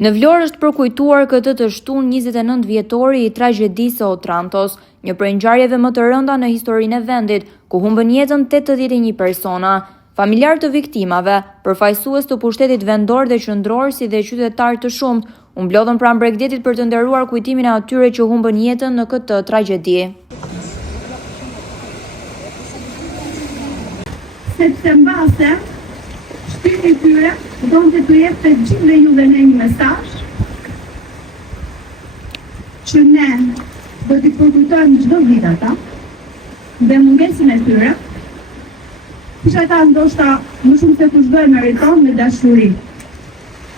Në Vlorë është përkujtuar këtë të shtunë 29 vjetori i tragjedisë së Otrantos, një prej ngjarjeve më të rënda në historinë e vendit, ku humbën jetën 81 persona. Familjar të viktimave, përfaqësues të pushtetit vendor dhe qendror si dhe qytetarë të shumt, u mblodhën pranë Bregdetit për të nderuar kujtimin e atyre që humbën jetën në këtë tragjedi. Sepse mbase, shpirti i tyre donte të jepte gjithë juve një mesazh që ne do t'i përkujtojmë çdo vit ata dhe mungesën e tyre, që ata ndoshta më shumë se kushdo e meriton me dashuri.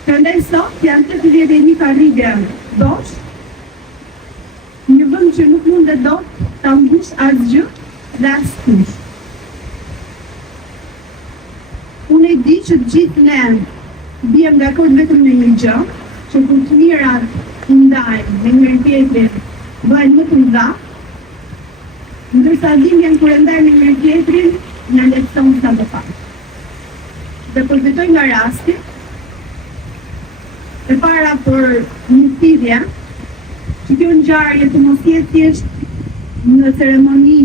Prandaj sot janë 81 karrige bosh, një vend që nuk mundet dot ta mbush asgjë dhe askush. Unë e di që gjithë ne bijem dakord vetëm në një gjë, që kur të mirat ndajnë me njëri tjetrin bëhen më të mëdha, ndërsa dhimbjen kur e ndajnë me njëri tjetrin na lehtëson sa të pak. Dhe përfitoj nga rasti, e para për një thirrje, që kjo ngjarje të mos jetë thjesht në ceremoni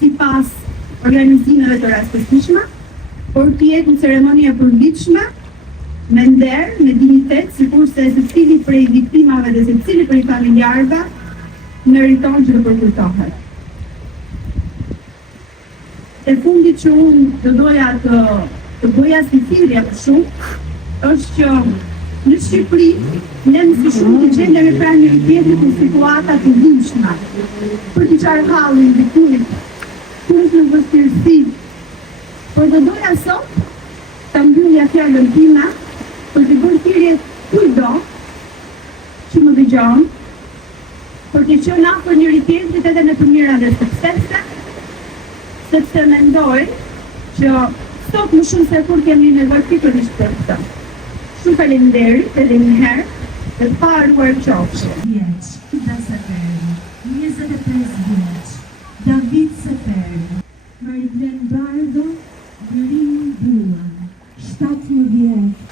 sipas organizimeve të rastësishme, por të jetë një ceremoni e përditshme, me nder, me dignitet, sikurse secili prej viktimave dhe secili prej familjarëve meriton që të përkujtohet. E fundit që unë të doja të bëja si thirrje më shumë, është që në Shqipëri ne më shumë të gjendemi pranë njëri tjetrit në situata të ndryshme, për t'i qarë hallin dikujt kur është në vështirësi. Por do doja sot ta mbyllja fjalën time për të bërë thirrje kujdo që më dëgjon, për të qenë afër njëri tjetrit edhe në të mirat dhe suksese, sepse mendoj që sot më shumë se kur kemi nevojë pikërisht për këtë. Shumë faleminderit edhe një herë dhe pa haruar qofshi. Ida Seperi, 25 vjeç, David Seperi, Maritlen Bardo, Gërin Buan, 17 vjeç,